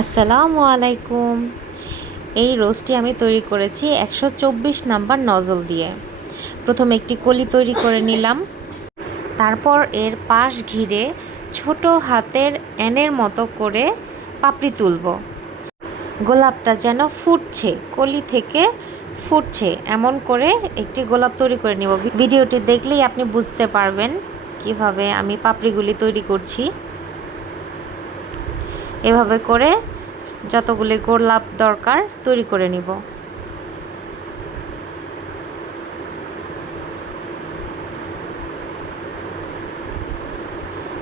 আসসালামু আলাইকুম। এই রোজটি আমি তৈরি করেছি 124 নাম্বার নজল দিয়ে। প্রথমে একটি কলি তৈরি করে নিলাম, তারপর এর পাশ ঘিরে ছোট হাতের এনের মতো করে পাপড়ি তুলব। গোলাপটা যেন ফুটছে, কলি থেকে ফুটছে এমন করে একটি গোলাপ তৈরি করে নিব। ভিডিওটি দেখলেই আপনি বুঝতে পারবেন কিভাবে আমি পাপড়িগুলি তৈরি করছি। এভাবে করে যতগুলি গোলাপ দরকার তৈরি করে নিব।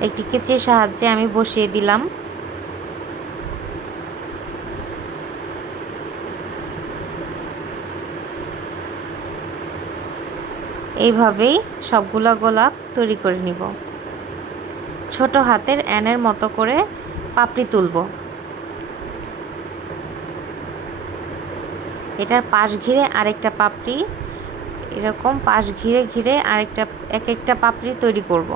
একটি কেচির সাহায্যে আমি বসিয়ে দিলাম। এইভাবেই সবগুলো গোলাপ তৈরি করে নিব। ছোট হাতের এনের মতো করে পাপড়ি তুলব। এটার পাশ ঘিরে আরেকটা পাপড়ি, এরকম পাশ ঘিরে ঘিরে আরেকটা এক একটা পাপড়ি তৈরি করব।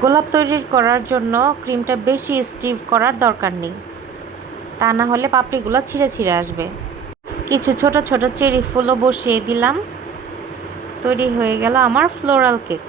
গোলাপ তৈরি করার জন্য ক্রিমটা বেশি স্টিফ করার দরকার নেই, তা না হলে পাপড়িগুলো ছিঁড়ে ছিঁড়ে আসবে। কিছু ছোট ছোট চেরি ফুলও বসিয়ে দিলাম। তৈরি হয়ে গেল আমার ফ্লোরাল কেক।